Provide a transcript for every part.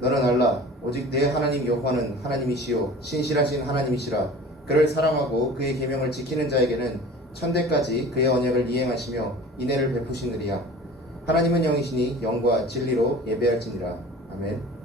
너는 알라. 오직 내 하나님 여호와는 하나님이시요 신실하신 하나님이시라. 그를 사랑하고 그의 계명을 지키는 자에게는 천대까지 그의 언약을 이행하시며 인애를 베푸시느니라. 하나님은 영이시니 영과 진리로 예배할지니라. 아멘.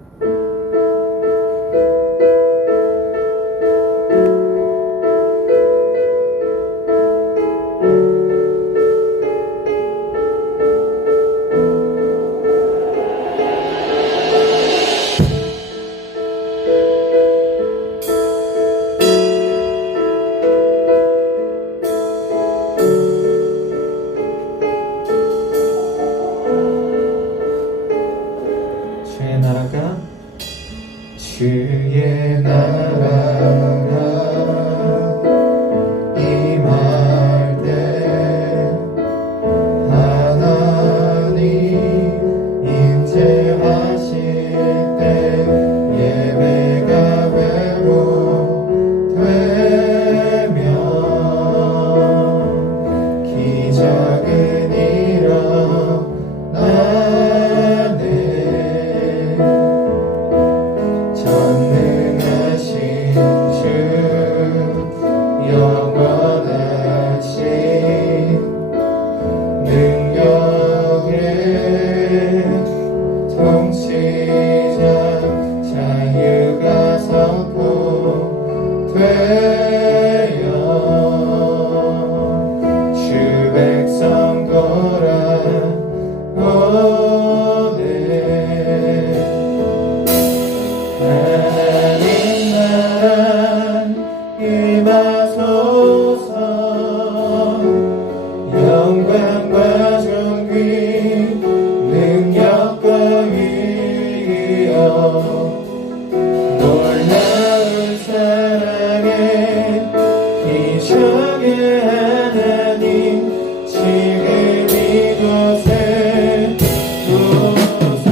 주의 나라가 임할 때 하나님 임재하실 때 예배가 회복되며 기적은 일어나네. 전능하신 주 영원하신 능력의 통치자 자유가 선포되어 주 백성 돌아오네. 하나님 나라 임하소서. 영광과 존귀 능력과 위엄 놀라운 사랑에 기적의 하나님 지금 이곳에 오소서.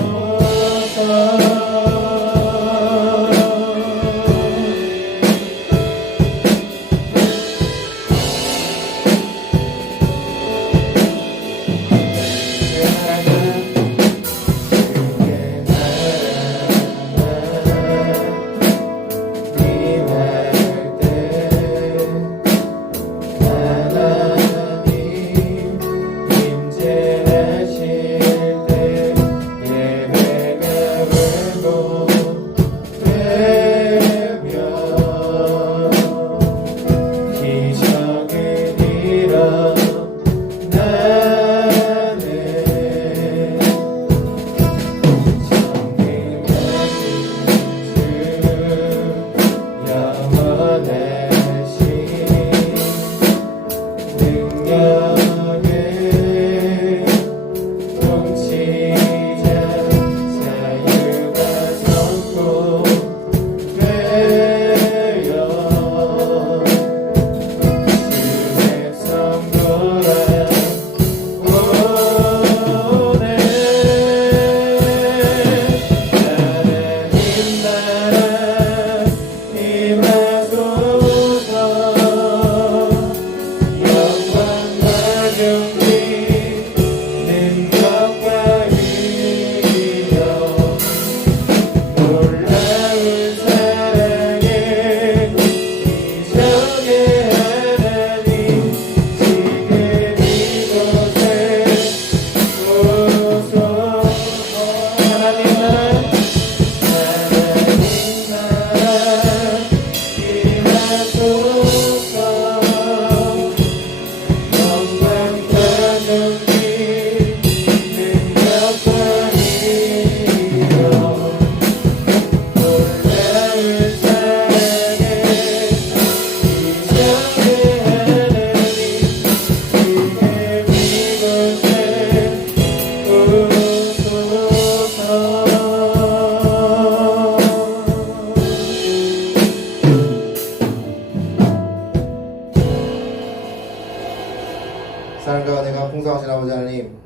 사랑과 은혜가 풍성하신 아버지 하나님,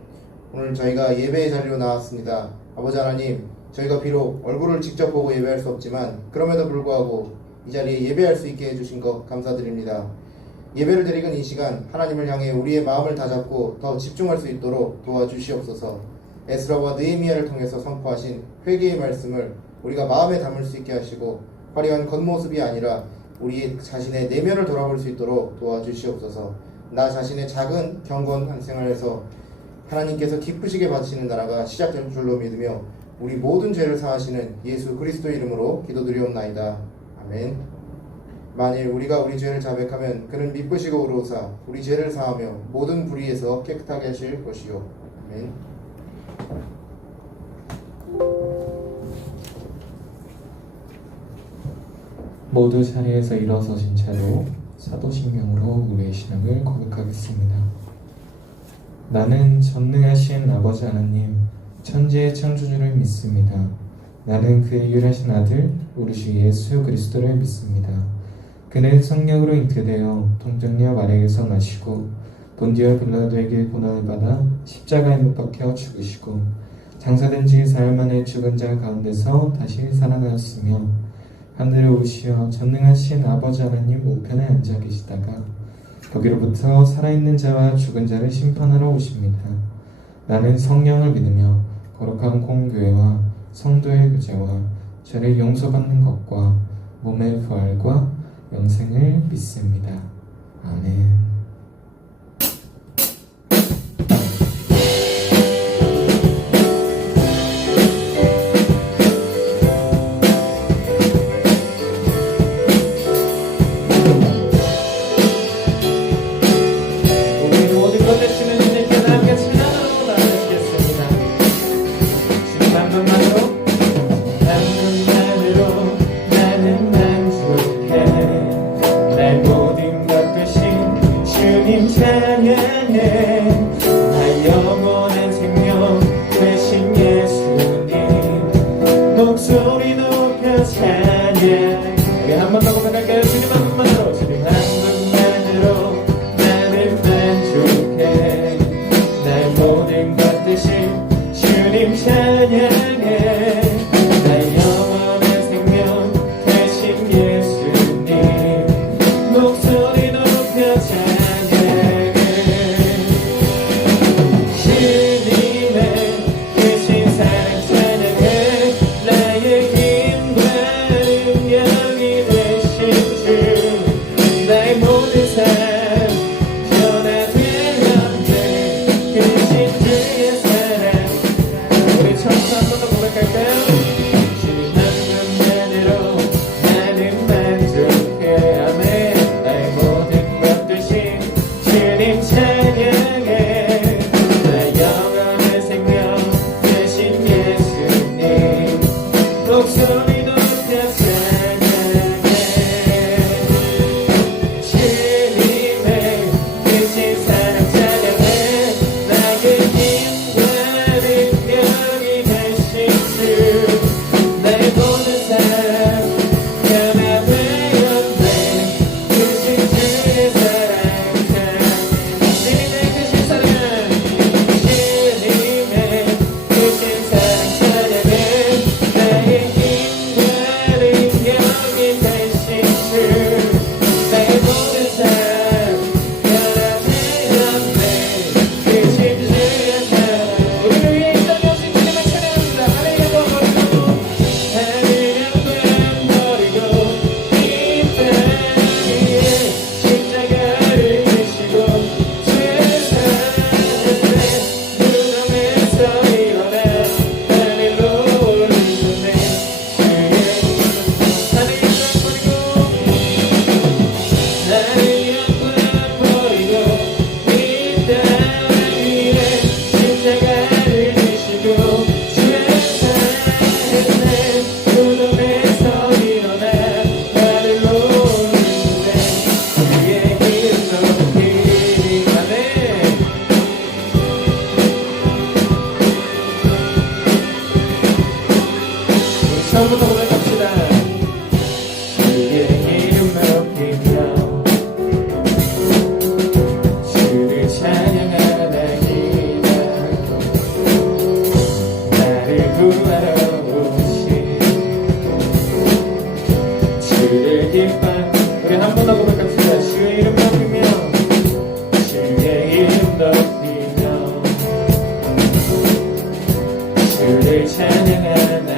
오늘 저희가 예배의 자리로 나왔습니다. 아버지 하나님, 저희가 비록 얼굴을 직접 보고 예배할 수 없지만 그럼에도 불구하고 이 자리에 예배할 수 있게 해주신 것 감사드립니다. 예배를 드리는 이 시간 하나님을 향해 우리의 마음을 다잡고 더 집중할 수 있도록 도와주시옵소서. 에스라와 느헤미야를 통해서 선포하신 회개의 말씀을 우리가 마음에 담을 수 있게 하시고 화려한 겉모습이 아니라 우리 자신의 내면을 돌아볼 수 있도록 도와주시옵소서. 나 자신의 작은 경건한 생활에서 하나님께서 기쁘시게 받으시는 나라가 시작될 줄로 믿으며 우리 모든 죄를 사하시는 예수 그리스도 이름으로 기도드리옵나이다. 아멘. 만일 우리가 우리 죄를 자백하면 그는 미쁘시고 의로우사 우리 죄를 사하며 모든 불의에서 깨끗하게 하실 것이요. 아멘. 모두 자리에서 일어서신 채로 사도신경으로 우리의 신앙을 고백하겠습니다. 나는 전능하신 아버지 하나님 천지의 창조주를 믿습니다. 나는 그의 유일하신 아들 우리 주 예수 그리스도를 믿습니다. 그는 성령으로 잉태되어 동정녀 마리아에서 나시고 본디오 빌라도에게 고난을 받아 십자가에 못 박혀 죽으시고 장사된 지 사흘 만에 죽은 자 가운데서 다시 살아나셨으며 하늘에 오시어 전능하신 아버지 하나님 우편에 앉아 계시다가 거기로부터 살아있는 자와 죽은 자를 심판하러 오십니다. 나는 성령을 믿으며 거룩한 공교회와 성도의 교제와 죄를 용서받는 것과 몸의 부활과 영생을 믿습니다. 아멘. 목소리 높여 찬양. 우리 한 번 더 고백할까요? 주님 한 분만으로, 주님 한 분만으로 나는 만족해. 날 모든 것 대신 주님 찬양해. 날 영원한 생명 대신 예수님 목소리 높여 찬양해. 주님의 크신 사랑 찬양해. 나의 힘과 능력이 되신 주 나의 모든 삶 변화되었네. 크신 주의 사랑. 우리 처음부터 한 번 더 고백할까요? 주님 한 분만으로 나는 만족해. 아멘. 나의 모든 것 되신 주님 찬양해. 나 영원한 생명 되신 예수님 목소리 높여 찬양해. 주님의 크신 사랑 찬양해. 나의 힘과 능력이 되신 주 나의 모든 삶 변화되었네. 크신 주의 사랑 찬양해. 주님의 크신 사랑, 주님의 크신 사랑 찬양해. 나의 힘과 능력이 되신 주 나의 모든 삶 변화되었네. 크신 주의 사랑. 우리를 위해 이 땅에 오신 주님을 찬양합니다. 하늘을 버리고 이 땅 위에 십자가를 지시고 죄사했네. 무덤에서 일어나 하늘로 올리셨네. 주의 나를 영광 버리고 이 땅 위에 십자가를 지시고 죄사했네. 무덤에서 일어나 하늘로 올리셨네. 주의 이름 높이. 아멘. 우리 처음부터 고백합시다. 주의 이름 높이며 주를 찬양하나이다. 나를 구하러 오신 주를 기뻐. 우리 한 번 더 고백합시다. 주의 이름 높이며 주의 이름 높이며 주를 찬양하나이다.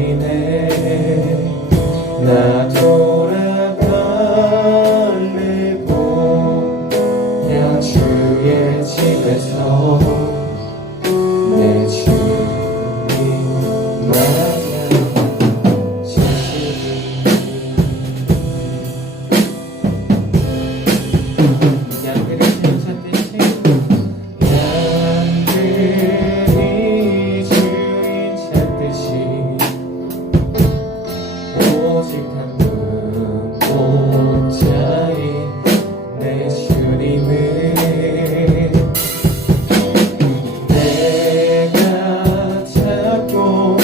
뿐이네. 나 돌아갈래 그냥 주의 집에서 내 주님 맞아 양들을 찾듯이 양들이 주인 찾듯이 오직 한 분목자인 내 주님을 내가 찾고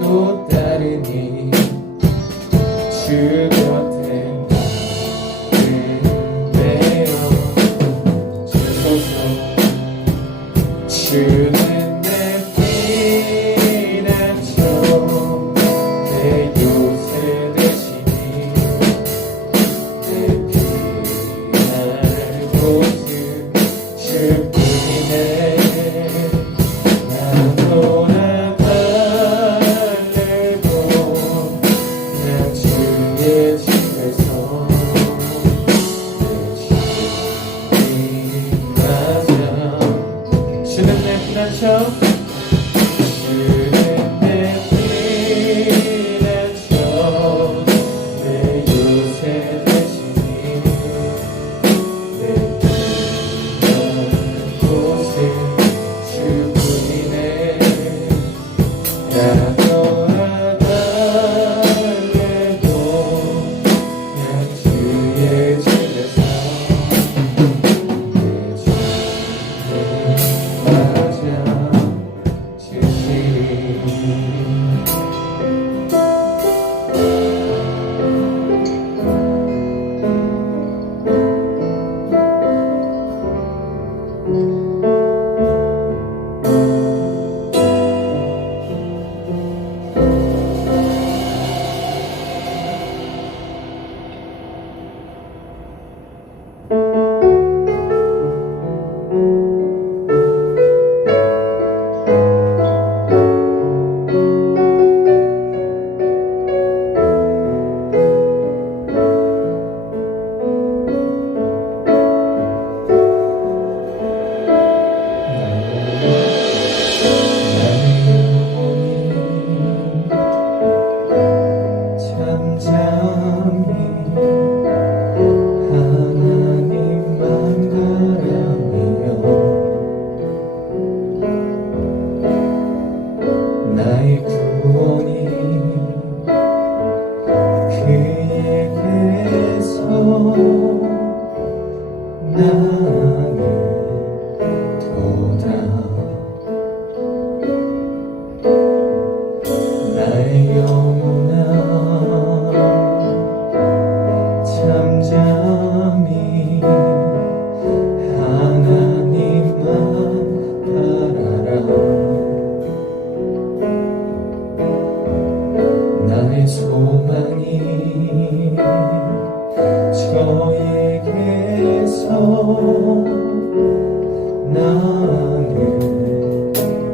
또 따르니 주 곁에 나를 주소서. 주는 내 피난처 내 요새 되시니 내 피할 곳은 주뿐이네. 나 돌아갈래 그냥 주의 집에서 내 주님 맞아. 주는 내 피난처 주는 내 피난처 내 요새 되시니 내 피할 곳은 주뿐이네. 나 돌아갈래도 그냥 주의 집에서 내 주님 맞아 주시리. 나의 구원이 그에게서 나는 도다. 나의 영혼아 잠잠히 하나님만 바라라. 나의 소망이 저에게서 나는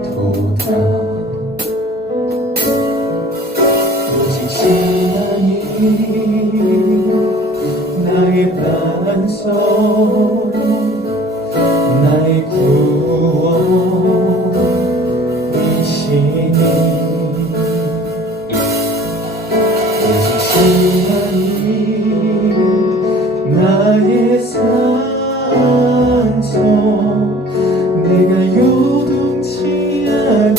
도다. 오직 신앙이 나의 반석 나의 구원이시니 시간이 나의 산소 내가 요동치 아니하리.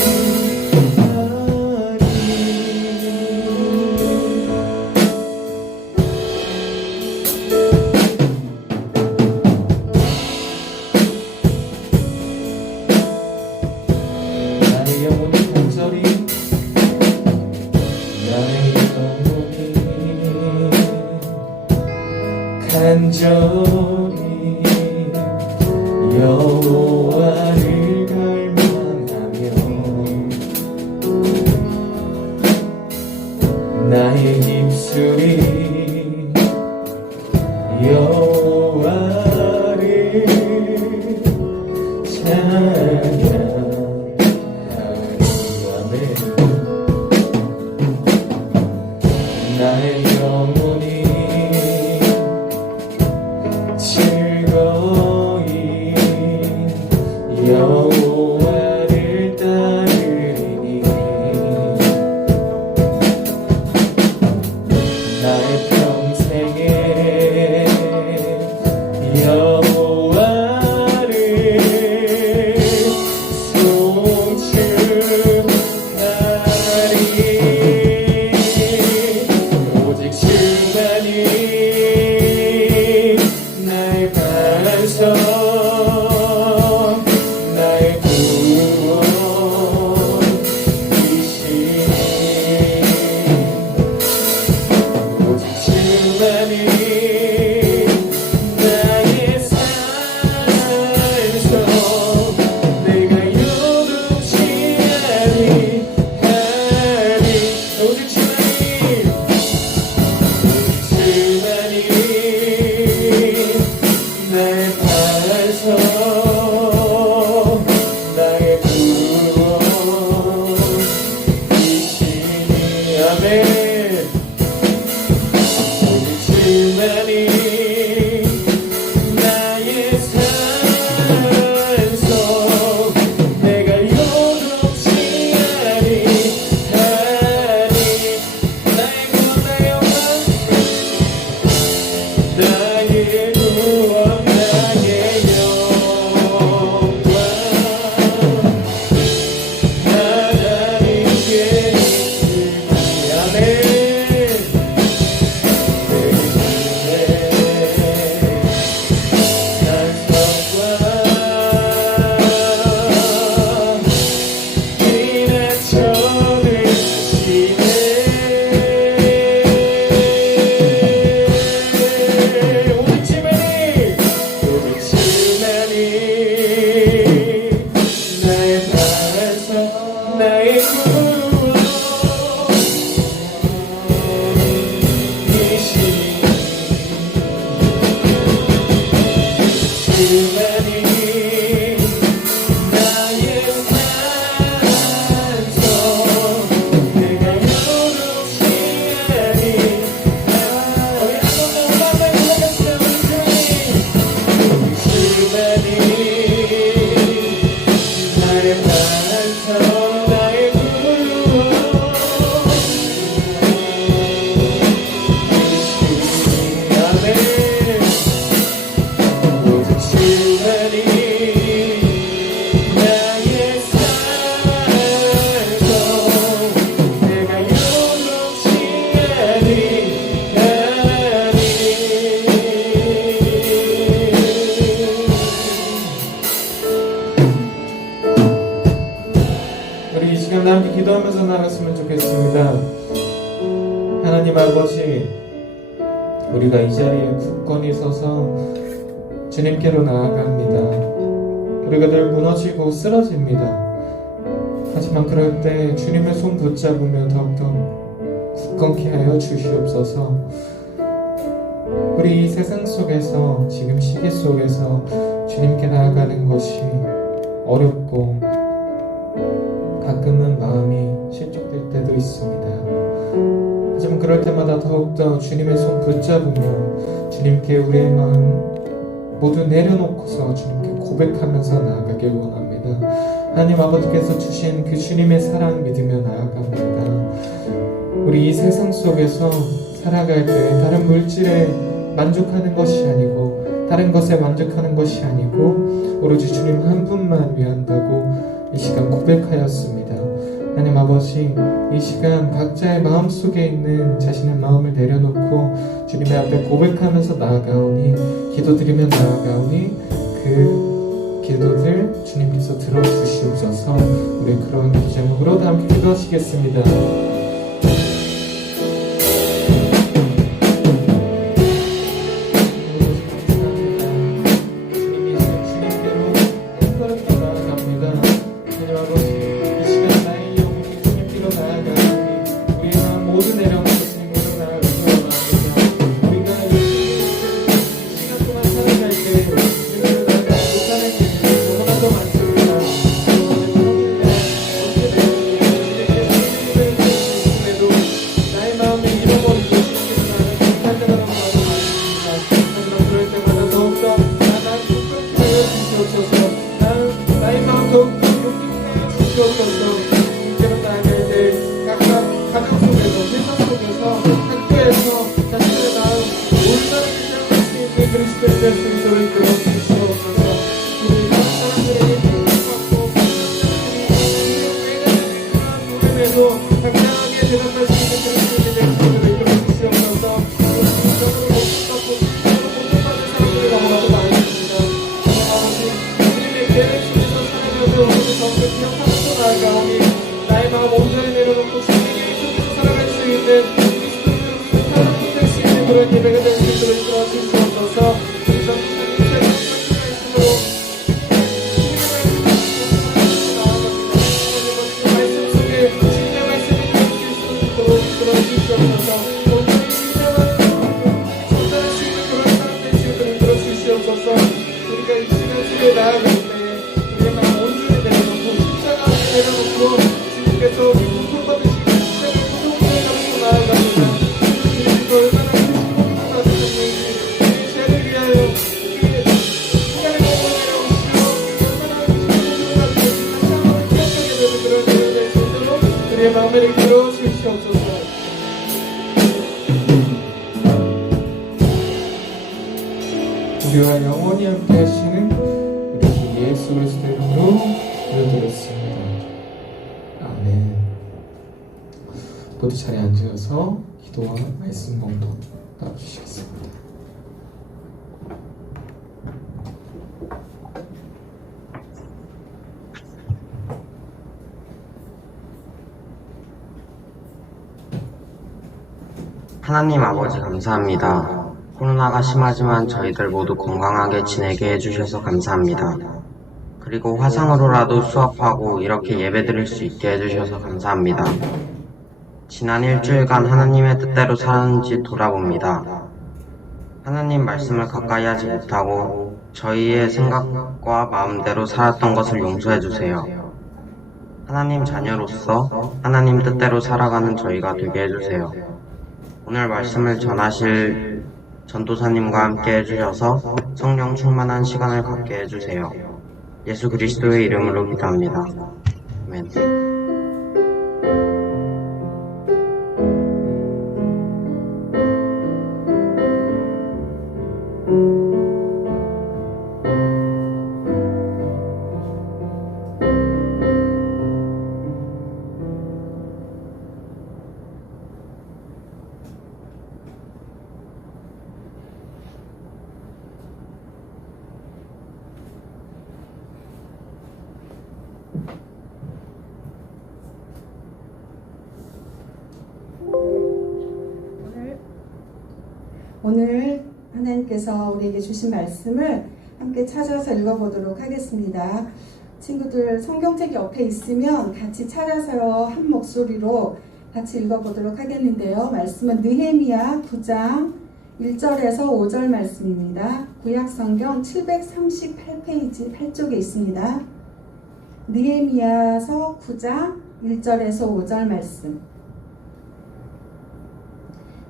나의 영혼이 간절히 나의 영혼이 간절히 여호와를 갈망하며 나의 입술이 여호와를 찬양하리. 아멘. 나의 영혼이 즐거이 여호와를 따르리니 나의 평생에 여호와를 송축하리 오직 주만이 나의 반석 나의 구원이시니 오직 주만이 나의 산소 내가 요동치 아니하리 오직 주만이 나의 반석 나의 구원이시니 아멘 오직 주만이 나의 산소 내가 요동치 아니하니 나의 구원 나의 영광 나의 구원 나의 영광 하나님께 있으니 아멘 내 힘에 찬송과 비난처를 주시네 오직 주만이 나의 반석 나의 구원이시니 주만이 나의 반석 내가 요동치 아니하니 주만이 나의 반석 나의 구원이시니 아멘 오직 주만이 나의 산소 내가 요동치 아니하니 우리 이 시간 함께 기도하면서 나갔으면 좋겠습니다. 하나님 아버지 우리가 이 자리에 굳건히 서서 주님께로 나아갑니다. 우리가 늘 무너지고 쓰러집니다. 하지만 그럴 때 주님의 손 붙잡으며 더욱더 굳건케 하여 주시옵소서. 우리 이 세상 속에서 지금 시기 속에서 주님께 나아가는 것이 어렵고 가끔은 마음이 실족될 때도 있습니다. 하지만 그럴 때마다 더욱더 주님의 손 붙잡으며 주님께 우리의 마음 모두 내려놓고서 주님께 고백하면서 나아가길 원합니다. 하나님 아버지께서 주신 그 주님의 사랑 믿으며 나아갑니다. 우리 이 세상 속에서 살아갈 때 다른 물질에 만족하는 것이 아니고 다른 것에 만족하는 것이 아니고 오로지 주님 한 분만 위한다고 이 시간 고백하였습니다. 하나님 아버지 이 시간 각자의 마음속에 있는 자신의 마음을 내려놓고 주님의 앞에 고백하면서 나아가오니 기도드리며 나아가오니 그 기도들 주님께서 들어주시옵소서. 우리 그런 제목으로 다 함께 기도하시겠습니다. 주시옵소서. 학교에서 자신의 마음 올바르게 사용할 수 있는 그리스도인 될 수 있도록 이끌어 주시옵소서. 우리 다른 사람들에게 받고 에도 당당하게 대답할 수 있는 그리스도인이 될 수 있도록 이끌어 주시옵소서. 우리 공적으로 공격받는 사람들이 너무나도 많이 있습니다. 아버지, 주님의 계획 속에서 살아가며 오늘의 정을 기억하면서 나아가오니 나의 마음 온전히 내려놓고 주님의 계획 속에서 살아갈 수 있는 그리스도인으로 사람이 될 수 있는 그런 예배가 될 수 있도록 이끌어 주시옵소서. 우리 전도사님 새로운 말씀으로 말씀 속에 주님의 말씀이 담길 수 있도록 이끌어 주시옵소서. 온전히 믿음을 전달할 수 있는 그런 사람 될 수 있도록 이끌어 주시옵소서. 우리가 이 시간 속에 나아갈 때 우리의 마음 온전히 내려놓고 십자가 앞에 내려놓고 주님께서 고통받으시고 십자가 고통을 가지고 나아갑니다. 주님께서 얼마나 고통받으셨는지 우리 죄를 위하여 시간의 몸을 내려오시고 얼마나 고통을 받으셨는지 다시 한번 기억하게 되는 그런 예배 될 수 있도록 우리의 마음을 이끌어 주시옵소서. 우리와 영원히 함께 하시는 우리 주 예수 그리스도 이름으로 기도드렸습니다. 아멘. 모두 자리에 앉으셔서 기도와 말씀 공동 나눠주시겠습니다. 하나님 아버지 감사합니다. 코로나가 심하지만 저희들 모두 건강하게 지내게 해주셔서 감사합니다. 그리고 화상으로라도 수업하고 이렇게 예배드릴 수 있게 해주셔서 감사합니다. 지난 일주일간 하나님의 뜻대로 살았는지 돌아봅니다. 하나님 말씀을 가까이 하지 못하고 저희의 생각과 마음대로 살았던 것을 용서해주세요. 하나님 자녀로서 하나님 뜻대로 살아가는 저희가 되게 해주세요. 오늘 말씀을 전하실 전도사님과 함께 해주셔서 성령 충만한 시간을 갖게 해주세요. 예수 그리스도의 이름으로 기도합니다. 아멘. 오늘 하나님께서 우리에게 주신 말씀을 함께 찾아서 읽어보도록 하겠습니다. 친구들 성경책 옆에 있으면 같이 찾아서 한 목소리로 같이 읽어보도록 하겠는데요. 말씀은 느헤미야 9장 1절에서 5절 말씀입니다. 구약성경 738페이지 8쪽에 있습니다. 느헤미야서 9장 1절에서 5절 말씀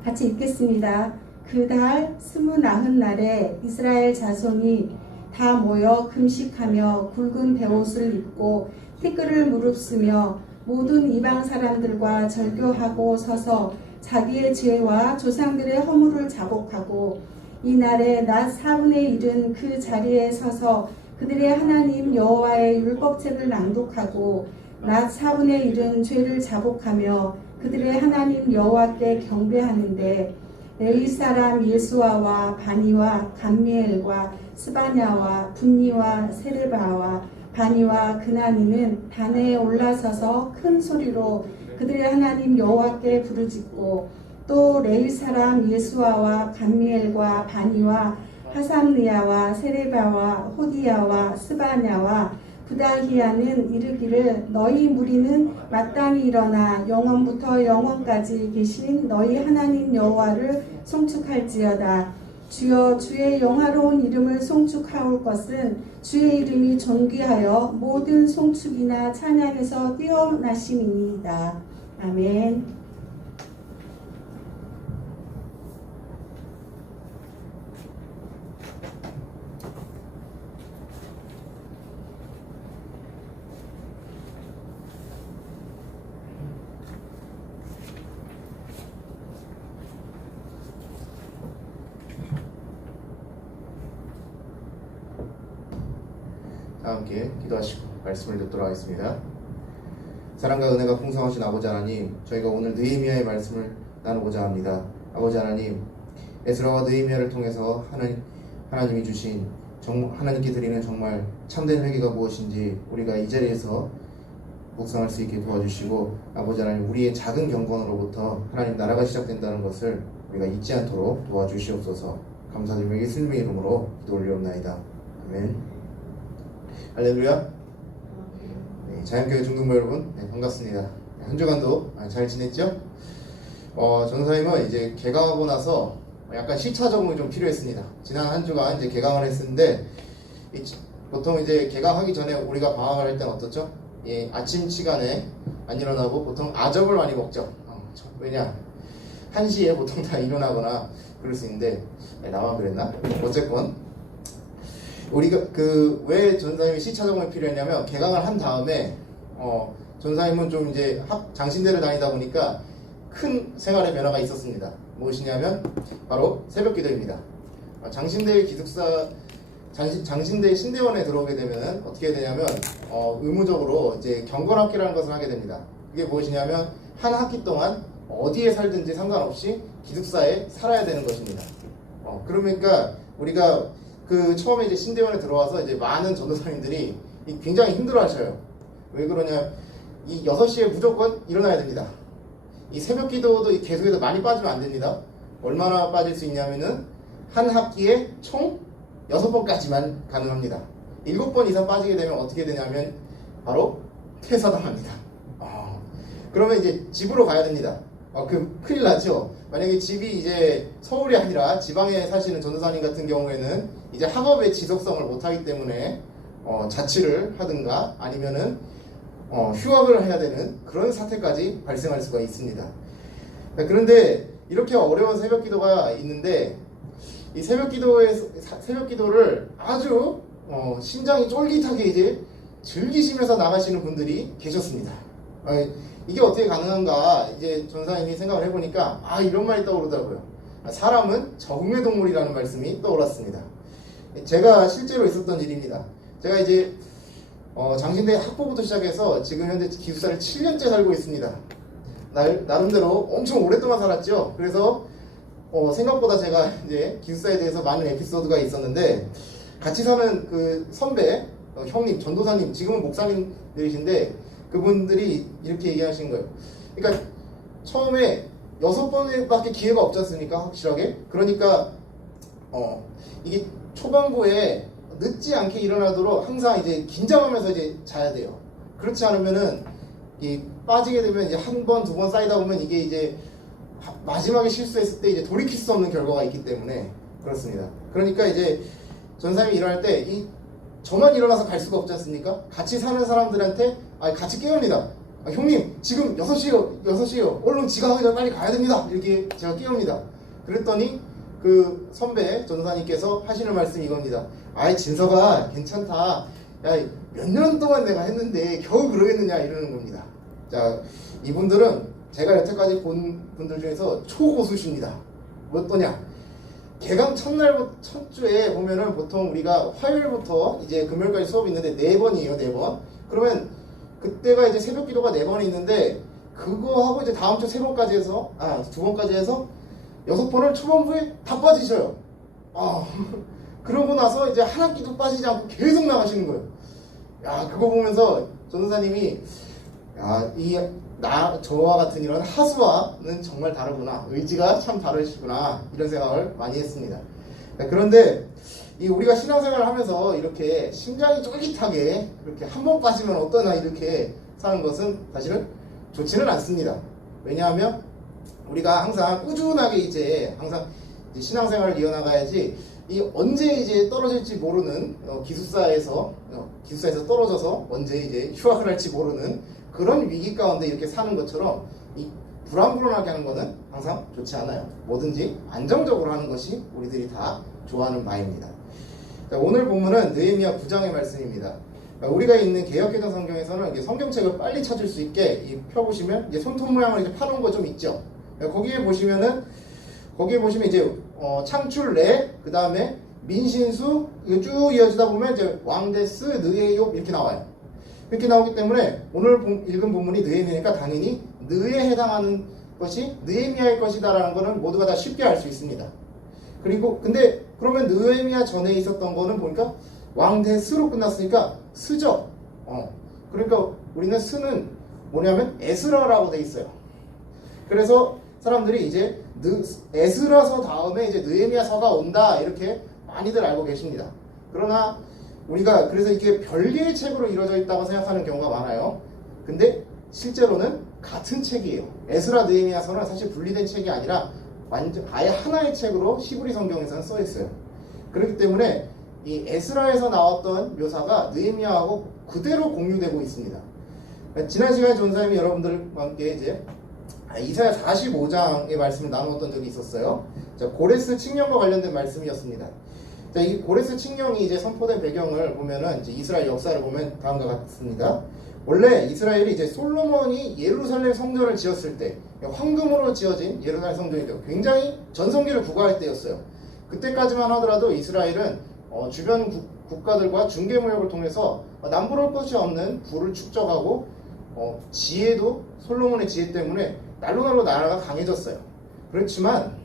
같이 읽겠습니다. 그 달 29날에 이스라엘 자손이 다 모여 금식하며 굵은 베옷을 입고 티끌을 무릅쓰며 모든 이방 사람들과 절교하고 서서 자기의 죄와 조상들의 허물을 자복하고 이날에 낮 4분의 1은 그 자리에 서서 그들의 하나님 여호와의 율법책을 낭독하고 낮 4분의 1은 죄를 자복하며 그들의 하나님 여호와께 경배하는데 레위 사람 예수아와 바니와 감미엘과 스바냐와 분니와 세레바와 바니와 그나니는 단에 올라서서 큰 소리로 그들의 하나님 여호와께 부르짖고 또 레위 사람 예수아와 감미엘과 바니와 하삼느야와 세레바와 호디야와 스바냐와 부다히야는 이르기를 너희 무리는 마땅히 일어나 영원부터 영원까지 계신 너희 하나님 여호와를 송축할지어다. 주여 주의 영화로운 이름을 송축하올 것은 주의 이름이 존귀하여 모든 송축이나 찬양에서 뛰어나심이니이다. 아멘. 다 함께 기도하시고 말씀을 듣도록 하겠습니다. 사랑과 은혜가 풍성하신 아버지 하나님, 저희가 오늘 느헤미야의 말씀을 나누고자 합니다. 아버지 하나님, 에스라와 느헤미야를 통해서 하나님이 주신 하나님께 드리는 정말 참된 회개가 무엇인지 우리가 이 자리에서 묵상할 수 있게 도와주시고, 아버지 하나님, 우리의 작은 경건으로부터 하나님 나라가 시작된다는 것을 우리가 잊지 않도록 도와주시옵소서. 감사드리며 예수님의 이름으로 기도 올리옵나이다. 아멘. 할렐루야. 네, 자연교회 중등부 여러분, 네, 반갑습니다. 한 주간도 잘 지냈죠? 전사님은 이제 개강하고 나서 약간 시차 적응이 좀 필요했습니다. 지난 한 주간 이제 개강을 했는데, 보통 이제 개강하기 전에 우리가 방학을 할 때는 어떻죠? 아침 시간에 안 일어나고 보통 아점을 많이 먹죠. 왜냐? 1시에 보통 다 일어나거나 그럴 수 있는데, 나만 그랬나? 어쨌건 우리가 왜 전사님이 시차 적응이 필요했냐면, 개강을 한 다음에 전사님은 좀 이제 장신대를 다니다 보니까 큰 생활의 변화가 있었습니다. 무엇이냐면 바로 새벽 기도입니다. 장신대 신대원에 들어오게 되면 어떻게 되냐면 의무적으로 이제 경건학기라는 것을 하게 됩니다. 그게 무엇이냐면 한 학기 동안 어디에 살든지 상관없이 기숙사에 살아야 되는 것입니다. 그러니까 우리가 처음에 이제 신대원에 들어와서 이제 많은 전도사님들이 굉장히 힘들어하셔요. 왜 그러냐? 이 6시에 무조건 일어나야 됩니다. 이 새벽 기도도 계속해서 많이 빠지면 안 됩니다. 얼마나 빠질 수 있냐면은 한 학기에 총 6번까지만 가능합니다. 7번 이상 빠지게 되면 어떻게 되냐면 바로 퇴사당합니다. 그러면 이제 집으로 가야 됩니다. 큰일 나죠. 만약에 집이 이제 서울이 아니라 지방에 사시는 전도사님 같은 경우에는 이제 학업의 지속성을 못하기 때문에 자취를 하든가 아니면은 휴학을 해야 되는 그런 사태까지 발생할 수가 있습니다. 그런데 이렇게 어려운 새벽 기도가 있는데, 이 새벽 기도를 아주 심장이 쫄깃하게 이제 즐기시면서 나가시는 분들이 계셨습니다. 이게 어떻게 가능한가 이제 전사님이 생각을 해보니까 이런 말이 떠오르더라고요. 사람은 적응의 동물이라는 말씀이 떠올랐습니다. 제가 실제로 있었던 일입니다. 제가 이제 장신대 학부부터 시작해서 지금 현재 기숙사를 7년째 살고 있습니다. 나름대로 엄청 오랫동안 살았죠. 그래서 생각보다 제가 이제 기숙사에 대해서 많은 에피소드가 있었는데, 같이 사는 그 선배, 형님, 전도사님, 지금은 목사님들이신데 그분들이 이렇게 얘기하시는 거예요. 그러니까 처음에 6번밖에 기회가 없지 않습니까? 확실하게. 그러니까 이게 초반부에 늦지 않게 일어나도록 항상 이제 긴장하면서 이제 자야 돼요. 그렇지 않으면은 빠지게 되면 이제 한 번, 두 번 쌓이다 보면 이게 이제 마지막에 실수했을 때 이제 돌이킬 수 없는 결과가 있기 때문에 그렇습니다. 그러니까 이제 전사님이 일어날 때 저만 일어나서 갈 수가 없지 않습니까? 같이 사는 사람들한테 같이 깨웁니다. 형님 지금 6시요. 얼른 지각하기 전에 빨리 가야 됩니다. 이렇게 제가 깨웁니다. 그랬더니 그 선배 전사님께서 하시는 말씀이 이겁니다. 진서가 괜찮다. 몇 년 동안 내가 했는데 겨우 그러겠느냐 이러는 겁니다. 자, 이분들은 제가 여태까지 본 분들 중에서 초고수십니다. 어떠냐? 개강 첫 주에 보면은 보통 우리가 화요일부터 이제 금요일까지 수업이 있는데 4번이에요, 4번. 그러면 그때가 이제 새벽 기도가 4번이 있는데, 그거 하고 이제 다음 주 3번까지 해서 2번까지 해서 6번을 초반부에 다 빠지셔요. 그러고 나서 이제 한 학기도 빠지지 않고 계속 나가시는 거예요. 그거 보면서 전도사님이 저와 같은 이런 하수와는 정말 다르구나, 의지가 참 다르시구나, 이런 생각을 많이 했습니다. 그런데 우리가 신앙생활을 하면서 이렇게 심장이 쫄깃하게 이렇게 한 번 빠지면 어떠나 이렇게 사는 것은 사실은 좋지는 않습니다. 왜냐하면 우리가 항상 꾸준하게 항상 신앙생활을 이어나가야지, 언제 이제 떨어질지 모르는 기숙사에서 떨어져서 언제 이제 휴학을 할지 모르는 그런 위기 가운데 이렇게 사는 것처럼 불안불안하게 하는 것은 항상 좋지 않아요. 뭐든지 안정적으로 하는 것이 우리들이 다 좋아하는 바입니다. 자, 오늘 본문은 느헤미야 9장의 말씀입니다. 우리가 있는 개역개정 성경에서는 성경책을 빨리 찾을 수 있게 펴보시면 이제 손톱 모양을 이제 파놓은 거 좀 있죠. 거기에 보시면 이제 창출 내, 그 다음에 민신수 이거 쭉 이어지다 보면 이제 왕데스 느에욥 이렇게 나와요. 이렇게 나오기 때문에 오늘 읽은 본문이 느헤미야니까 당연히 느에 해당하는 것이 느헤미야일 것이다라는 거는 모두가 다 쉽게 알 수 있습니다. 그리고 근데 그러면 느헤미야 전에 있었던 거는 보니까 왕데스로 끝났으니까 스죠. 그러니까 우리는 스는 뭐냐면 에스라라고 돼 있어요. 그래서 사람들이 이제 에스라서 다음에 이제 느헤미야서가 온다 이렇게 많이들 알고 계십니다. 그러나 우리가 그래서 이게 별개의 책으로 이루어져 있다고 생각하는 경우가 많아요. 근데 실제로는 같은 책이에요. 에스라 느헤미야서는 사실 분리된 책이 아니라 완전 아예 하나의 책으로 히브리 성경에서는 써 있어요. 그렇기 때문에 이 에스라에서 나왔던 묘사가 느헤미야하고 그대로 공유되고 있습니다. 지난 시간에 전사님이 여러분들과 함께 이제 이사야 45장의 말씀을 나누었던 적이 있었어요. 자, 고레스 칙령과 관련된 말씀이었습니다. 자, 이 고레스 칙령이 이제 선포된 배경을 보면은 이제 이스라엘 역사를 보면 다음과 같습니다. 원래 이스라엘이 이제 솔로몬이 예루살렘 성전을 지었을 때 황금으로 지어진 예루살렘 성전인데 굉장히 전성기를 구가할 때였어요. 그때까지만 하더라도 이스라엘은 주변 국가들과 중개무역을 통해서 남부러울 것이 없는 부를 축적하고 지혜도 솔로몬의 지혜 때문에 날로 나라가 강해졌어요. 그렇지만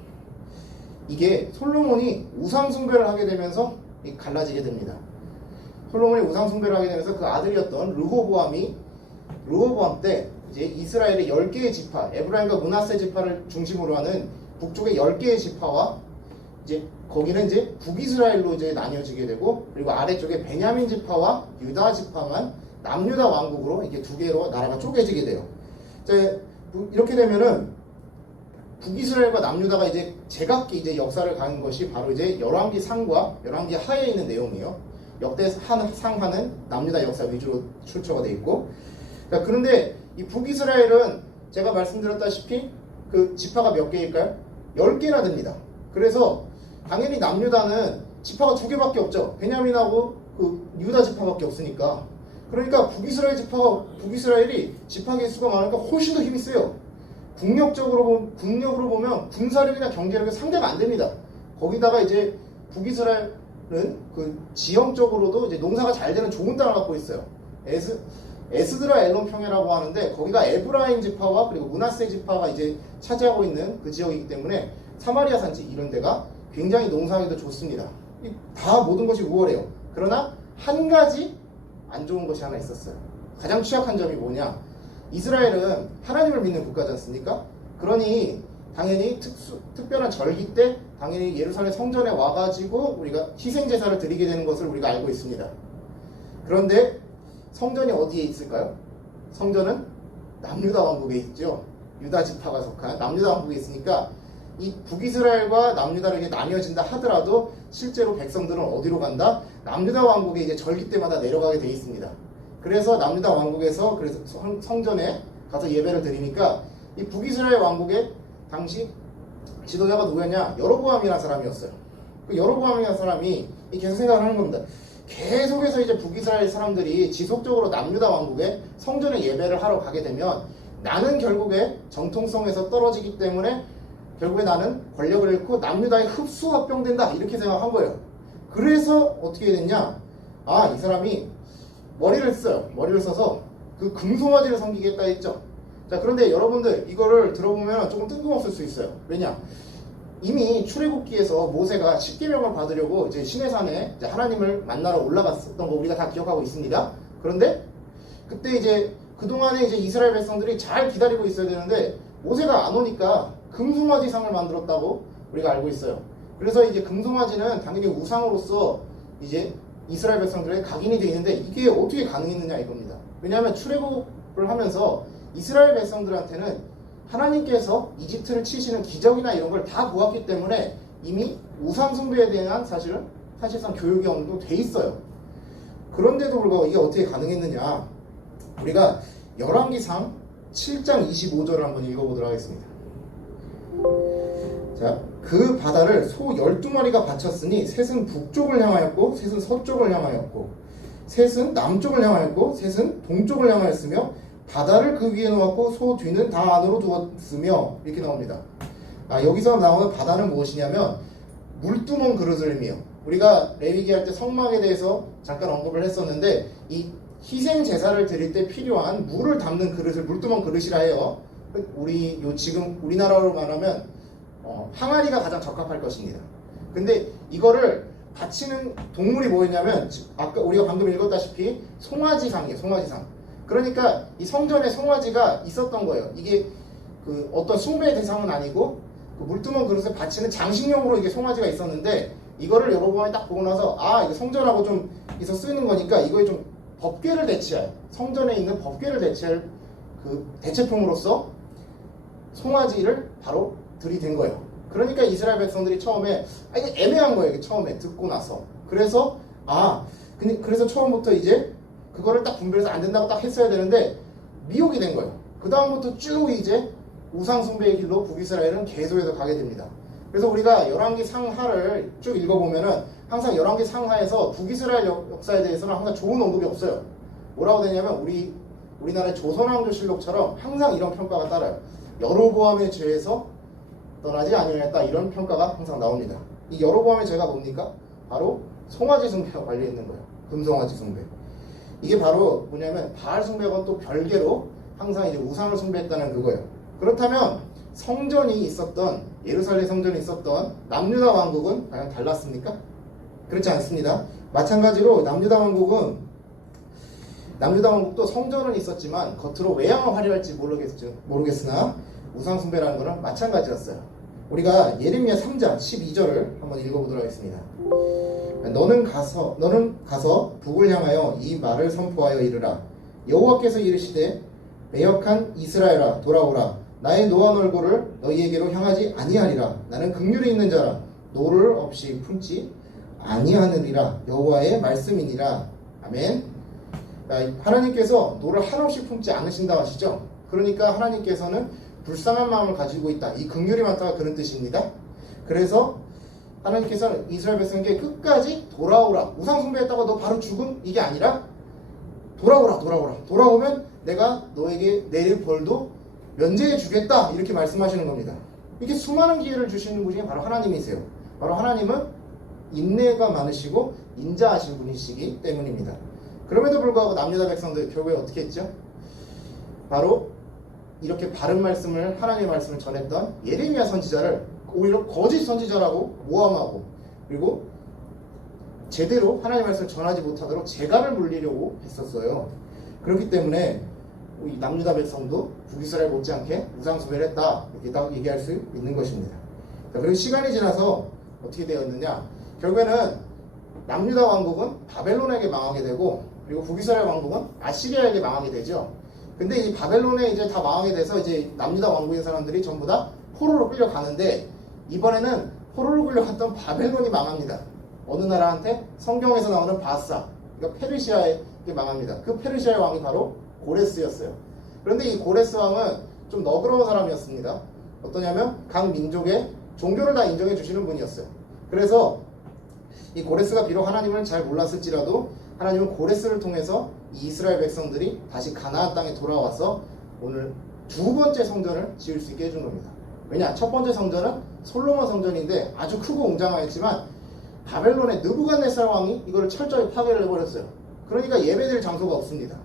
이게 솔로몬이 우상숭배를 하게 되면서 갈라지게 됩니다. 솔로몬이 우상숭배를 하게 되면서 그 아들이었던 르호보암 때 이제 이스라엘의 10개의 지파, 에브라임과 므낫세 지파를 중심으로 하는 북쪽의 10개의 지파와 이제 거기는 이제 북이스라엘로 이제 나뉘어지게 되고, 그리고 아래쪽에 베냐민 지파와 유다 지파만 남유다 왕국으로 이렇게 두 개로 나라가 쪼개지게 돼요. 이제 이렇게 되면은 북이스라엘과 남유다가 이제 제각기 이제 역사를 가는 것이 바로 이제 열왕기 상과 열왕기 하에 있는 내용이에요. 역대 상하는 남유다 역사 위주로 출처가 돼 있고, 그런데 이 북이스라엘은 제가 말씀드렸다시피 그 지파가 몇 개일까요? 10개나 됩니다. 그래서 당연히 남유다는 지파가 2개밖에 없죠. 베냐민하고 그 유다 지파밖에 없으니까. 그러니까 북이스라엘이 지파 개수가 많으니까 훨씬 더 힘이 세요. 국력으로 보면 군사력이나 경제력이 상대가 안 됩니다. 거기다가 이제 북이스라엘은 그 지형적으로도 이제 농사가 잘 되는 좋은 땅을 갖고 있어요. 에스드라 엘론 평야라고 하는데 거기가 에브라임 지파와 그리고 므낫세 지파가 이제 차지하고 있는 그 지역이기 때문에 사마리아 산지 이런 데가 굉장히 농사하기도 좋습니다. 다 모든 것이 우월해요. 그러나 한 가지 안 좋은 것이 하나 있었어요. 가장 취약한 점이 뭐냐? 이스라엘은 하나님을 믿는 국가지 않습니까? 그러니 당연히 특별한 절기 때 당연히 예루살렘 성전에 와가지고 우리가 희생제사를 드리게 되는 것을 우리가 알고 있습니다. 그런데 성전이 어디에 있을까요? 성전은 남유다 왕국에 있죠. 유다 지파가 속한 남유다 왕국에 있으니까 이 북이스라엘과 남유다를 이렇게 나뉘어진다 하더라도 실제로 백성들은 어디로 간다? 남유다 왕국에 이제 절기 때마다 내려가게 돼 있습니다. 그래서 남유다 왕국에서 그래서 성전에 가서 예배를 드리니까 이 북이스라엘 왕국의 당시 지도자가 누구였냐? 여로보암이라는 사람이었어요. 그 여로보암이라는 사람이 계속 생각을 하는 겁니다. 계속해서 이제 북이스라엘 사람들이 지속적으로 남유다 왕국에 성전에 예배를 하러 가게 되면 나는 결국에 정통성에서 떨어지기 때문에 결국에 나는 권력을 잃고 남유다에 흡수합병된다 이렇게 생각한 거예요. 그래서 어떻게 됐냐? 이 사람이 머리를 써요. 머리를 써서 그 금송아지를 섬기겠다 했죠. 자, 그런데 여러분들 이거를 들어보면 조금 뜬금없을 수 있어요. 왜냐? 이미 출애굽기에서 모세가 십계명을 받으려고 이제 시내산에 이제 하나님을 만나러 올라갔었던 거 우리가 다 기억하고 있습니다. 그런데 그때 이제 그동안에 이제 이스라엘 백성들이 잘 기다리고 있어야 되는데 모세가 안 오니까 금송아지 상을 만들었다고 우리가 알고 있어요. 그래서 이제 금송아지는 당연히 우상으로서 이제 이스라엘 백성들의 각인이 되어 있는데 이게 어떻게 가능했느냐 이겁니다. 왜냐하면 출애굽을 하면서 이스라엘 백성들한테는 하나님께서 이집트를 치시는 기적이나 이런 걸 다 보았기 때문에 이미 우상숭배에 대한 사실상 교육이 어느 정도 돼 있어요. 그런데도 불구하고 이게 어떻게 가능했느냐? 우리가 열왕기상 7장 25절을 한번 읽어보도록 하겠습니다. 자, 그 바다를 소 12마리가 바쳤으니 셋은 북쪽을 향하였고 셋은 서쪽을 향하였고 셋은 남쪽을 향하였고 셋은 동쪽을 향하였으며 바다를 그 위에 놓았고 소 뒤는 다 안으로 두었으며 이렇게 나옵니다. 여기서 나오는 바다는 무엇이냐면 물두멍 그릇을 의미해요. 우리가 레위기 할 때 성막에 대해서 잠깐 언급을 했었는데 이 희생 제사를 드릴 때 필요한 물을 담는 그릇을 물두멍 그릇이라 해요. 지금 우리나라로 말하면 항아리가 가장 적합할 것입니다. 근데 이거를 바치는 동물이 뭐였냐면 아까 우리가 방금 읽었다시피 송아지상이에요. 송아지상. 그러니까 이 성전에 송아지가 있었던 거예요. 이게 그 어떤 숭배의 대상은 아니고 그 물두멍 그릇을 바치는 장식용으로 이게 송아지가 있었는데 이거를 여러분이 딱 보고 나서 이거 성전하고 좀 있어 쓰이는 거니까 이거에 좀 법궤를 대체할 성전에 있는 법궤를 대체할 그 대체품으로서 송아지를 바로 들이댄 거예요. 그러니까 이스라엘 백성들이 처음에 이게 애매한 거예요. 이게 처음에 듣고 나서. 그래서 그래서 처음부터 이제 그거를 딱 분별해서 안 된다고 딱 했어야 되는데 미혹이 된 거예요. 그 다음부터 쭉 이제 우상 숭배의 길로 북이스라엘은 계속해서 가게 됩니다. 그래서 우리가 열왕기 상하를 쭉 읽어보면은 항상 열왕기 상하에서 북이스라엘 역사에 대해서는 항상 좋은 언급이 없어요. 뭐라고 되냐면 우리나라의 조선왕조실록처럼 항상 이런 평가가 따라요. 여로보암의 죄에서 떠나지 아니하였다 이런 평가가 항상 나옵니다. 이 여로보암의 죄가 뭡니까? 바로 송아지 숭배와 관련 있는 거예요. 금송아지 숭배. 이게 바로 뭐냐면 바알 숭배와 또 별개로 항상 이제 우상을 숭배했다는 그거예요. 그렇다면 성전이 있었던 예루살렘 성전이 있었던 남유다 왕국은 과연 달랐습니까? 그렇지 않습니다. 마찬가지로 남유다 왕국도 성전은 있었지만 겉으로 외양은 화려할지 모르겠으나 우상 숭배라는 것은 마찬가지였어요. 우리가 예레미야 3장 12절을 한번 읽어보도록 하겠습니다. 너는 가서 북을 향하여 이 말을 선포하여 이르라. 여호와께서 이르시되 배역한 이스라엘아 돌아오라. 나의 노한 얼굴을 너희에게로 향하지 아니하리라. 나는 긍휼이 있는 자라. 노를 없이 품지 아니하느니라. 여호와의 말씀이니라. 아멘. 하나님께서 노를 한없이 품지 않으신다고 하시죠. 그러니까 하나님께서는 불쌍한 마음을 가지고 있다. 이 긍휼이 많다가 그런 뜻입니다. 그래서 하나님께서는 이스라엘 백성에게 끝까지 돌아오라. 우상 숭배했다고 너 바로 죽음? 이게 아니라 돌아오라. 돌아오면 내가 너에게 내릴 벌도 면제해 주겠다. 이렇게 말씀하시는 겁니다. 이렇게 수많은 기회를 주시는 분이 바로 하나님이세요. 바로 하나님은 인내가 많으시고 인자하신 분이시기 때문입니다. 그럼에도 불구하고 남유다 백성들 결국에 어떻게 했죠? 바로 이렇게 바른 말씀을 하나님의 말씀을 전했던 예레미야 선지자를 오히려 거짓 선지자라고 모함하고 그리고 제대로 하나님의 말씀을 전하지 못하도록 재갈을 물리려고 했었어요. 그렇기 때문에 이 남유다 백성도 북이스라엘 못지않게 우상 숭배를 했다 이렇게 딱 얘기할 수 있는 것입니다. 그리고 시간이 지나서 어떻게 되었느냐? 결국에는 남유다 왕국은 바벨론에게 망하게 되고 그리고 북이스라엘 왕국은 아시리아에게 망하게 되죠. 근데 이 바벨론에 이제 다 망하게 돼서 이제 남유다 왕국의 사람들이 전부 다 포로로 끌려가는데 이번에는 포로로 끌려갔던 바벨론이 망합니다. 어느 나라한테? 성경에서 나오는 바사, 그러니까 페르시아에게 망합니다. 그 페르시아의 왕이 바로 고레스였어요. 그런데 이 고레스 왕은 좀 너그러운 사람이었습니다. 어떠냐면 각 민족의 종교를 다 인정해 주시는 분이었어요. 그래서 이 고레스가 비록 하나님을 잘 몰랐을지라도 하나님은 고레스를 통해서 이 이스라엘 백성들이 다시 가나안 땅에 돌아와서 오늘 두 번째 성전을 지을 수 있게 해준 겁니다. 왜냐? 첫 번째 성전은 솔로몬 성전인데 아주 크고 웅장하였지만 바벨론의 느부갓네살 왕이 이거를 철저히 파괴를 해버렸어요. 그러니까 예배드릴 장소가 없습니다.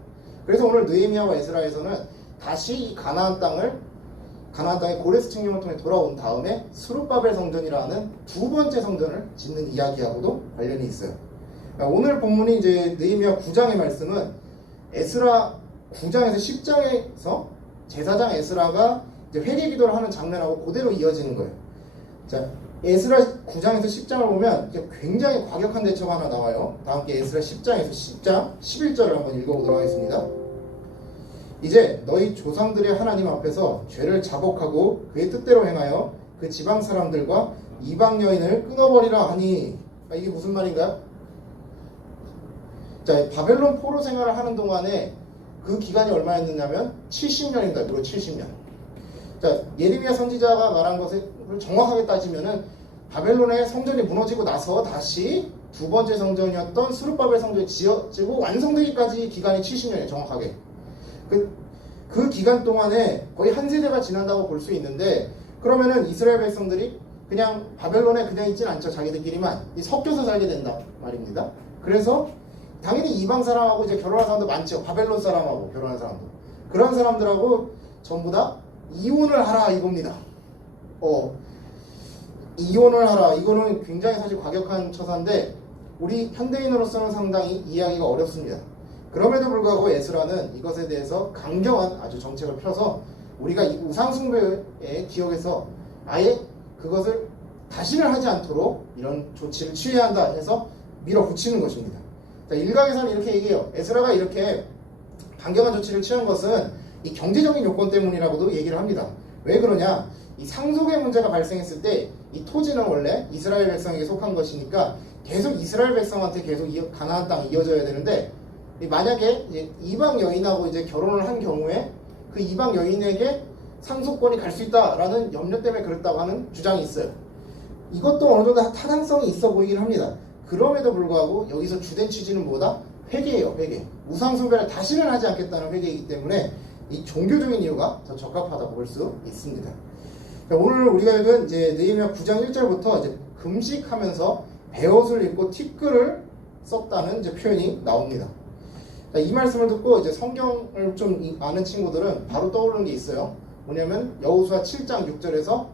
그래서 오늘 느헤미야와 에스라에서는 다시 이 가나안 땅의 고레스 칙령을 통해 돌아온 다음에 스룹바벨 성전이라는 두 번째 성전을 짓는 이야기하고도 관련이 있어요. 오늘 본문이 이제 느헤미야 9장의 말씀은 에스라 9장에서 10장에서 제사장 에스라가 이제 회개 기도를 하는 장면하고 그대로 이어지는 거예요. 자, 에스라 9장에서 10장을 보면 굉장히 과격한 대처가 하나 나와요. 다 함께 에스라 10장에서 10장 11절을 한번 읽어보도록 하겠습니다. 이제 너희 조상들의 하나님 앞에서 죄를 자복하고 그의 뜻대로 행하여 그 지방 사람들과 이방 여인을 끊어버리라 하니 이게 무슨 말인가요? 자, 바벨론 포로 생활을 하는 동안에 그 기간이 얼마였느냐면 70년입니다. 무려 70년. 자, 예레미야 선지자가 말한 것을 정확하게 따지면은 바벨론의 성전이 무너지고 나서 다시 두 번째 성전이었던 스룹바벨 성전이 지어지고 완성되기까지 기간이 70년이에요. 정확하게. 그 기간 동안에 거의 한 세대가 지난다고 볼 수 있는데 그러면은 이스라엘 백성들이 그냥 바벨론에 그냥 있진 않죠. 자기들끼리만 섞여서 살게 된다 말입니다. 그래서 당연히 이방 사람하고 이제 결혼한 사람도 많죠. 바벨론 사람하고 결혼한 사람도. 그런 사람들하고 전부 다 이혼을 하라 이겁니다. 이혼을 하라. 이거는 굉장히 사실 과격한 처사인데 우리 현대인으로서는 상당히 이해하기가 어렵습니다. 그럼에도 불구하고 에스라는 이것에 대해서 강경한 아주 정책을 펴서 우리가 이 우상숭배의 기억에서 아예 그것을 다시는 하지 않도록 이런 조치를 취해야 한다 해서 밀어붙이는 것입니다. 자, 일각에서는 이렇게 얘기해요. 에스라가 이렇게 강경한 조치를 취한 것은 이 경제적인 요건 때문이라고도 얘기를 합니다. 왜 그러냐? 이 상속의 문제가 발생했을 때 이 토지는 원래 이스라엘 백성에게 속한 것이니까 계속 이스라엘 백성한테 계속 가나안 땅이 이어져야 되는데 만약에 이제 이방 여인하고 이제 결혼을 한 경우에 그 이방 여인에게 상속권이 갈 수 있다라는 염려 때문에 그랬다고 하는 주장이 있어요. 이것도 어느 정도 타당성이 있어 보이긴 합니다. 그럼에도 불구하고 여기서 주된 취지는 뭐다? 회개예요, 회개. 우상숭배를 다시는 하지 않겠다는 회개이기 때문에 이 종교적인 이유가 더 적합하다고 볼 수 있습니다. 오늘 우리가 읽은 이제 느헤미야 9장 1절부터 이제 금식하면서 베옷을 입고 티끌을 썼다는 이제 표현이 나옵니다. 이 말씀을 듣고 이제 성경을 좀 아는 친구들은 바로 떠오르는 게 있어요. 뭐냐면 여호수아 7장 6절에서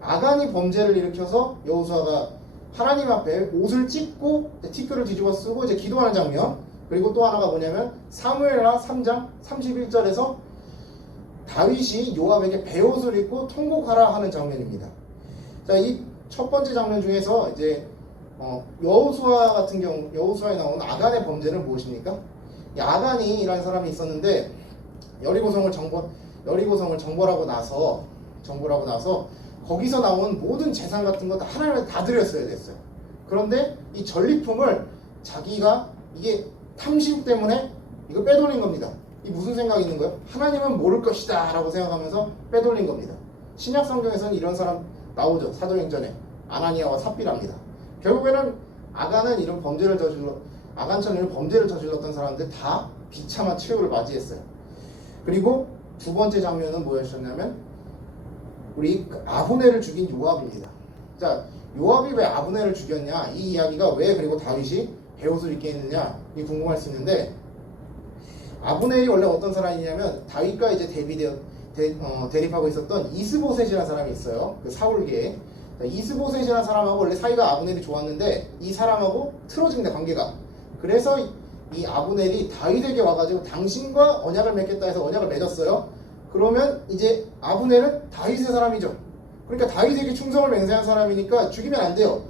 아간이 범죄를 일으켜서 여호수아가 하나님 앞에 옷을 찢고 티끌을 뒤집어 쓰고 이제 기도하는 장면. 그리고 또 하나가 뭐냐면 사무엘하 3장 31절에서 다윗이 요압에게 베옷을 입고 통곡하라 하는 장면입니다. 자, 이 첫 번째 장면 중에서 이제 여호수아 같은 경우 여호수아에 나오는 아간의 범죄는 무엇입니까? 이 아간이라는 사람이 있었는데 여리고성을 정벌하고 나서 거기서 나온 모든 재산 같은 거 다 하나님한테 다 드렸어야 됐어요. 그런데 이 전리품을 자기가 이게 탐심 때문에 이거 빼돌린 겁니다. 이 무슨 생각이 있는 거예요? 하나님은 모를 것이다 라고 생각하면서 빼돌린 겁니다. 신약 성경에서는 이런 사람 나오죠. 사도행전에 아나니아와 삽비라입니다. 결국에는 아간처럼 이런 범죄를 저질렀던 사람들 다 비참한 최후를 맞이했어요. 그리고 두 번째 장면은 뭐였냐면 우리 아브넬을 죽인 요압입니다. 자, 요압이 왜 아브넬을 죽였냐? 이 이야기가 왜 그리고 다윗이 베옷을 입게 했느냐? 이 궁금할 수 있는데 아브넬이 원래 어떤 사람이냐면 다윗과 이제 대립하고 있었던 이스보셋이라는 사람이 있어요. 그 사울계에. 이스보셋이라는 사람하고 원래 사이가 아브넬이 좋았는데 이 사람하고 틀어진다 관계가. 그래서 이 아브넬이 다윗에게 와가지고 당신과 언약을 맺겠다 해서 언약을 맺었어요. 그러면 이제 아브넬은 다윗의 사람이죠. 그러니까 다윗에게 충성을 맹세한 사람이니까 죽이면 안 돼요.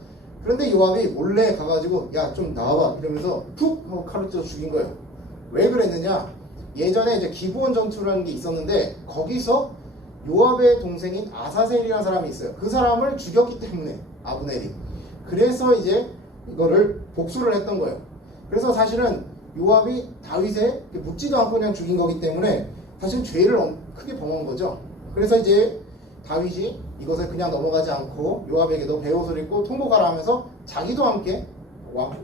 그런데 요압이 몰래 가가지고 야 좀 나와봐 이러면서 툭 하고 칼을 찔러 죽인 거예요. 왜 그랬느냐? 예전에 이제 기브온 전투라는 게 있었는데 거기서 요압의 동생인 아사셀이라는 사람이 있어요. 그 사람을 죽였기 때문에 아브넬이. 그래서 이제 이거를 복수를 했던 거예요. 그래서 사실은 요압이 다윗에 묻지도 않고 그냥 죽인 거기 때문에 사실 죄를 크게 범한 거죠. 그래서 이제 다윗이 이것을 그냥 넘어가지 않고 요압에게도 베옷을 입고 통곡하라 하면서 자기도 함께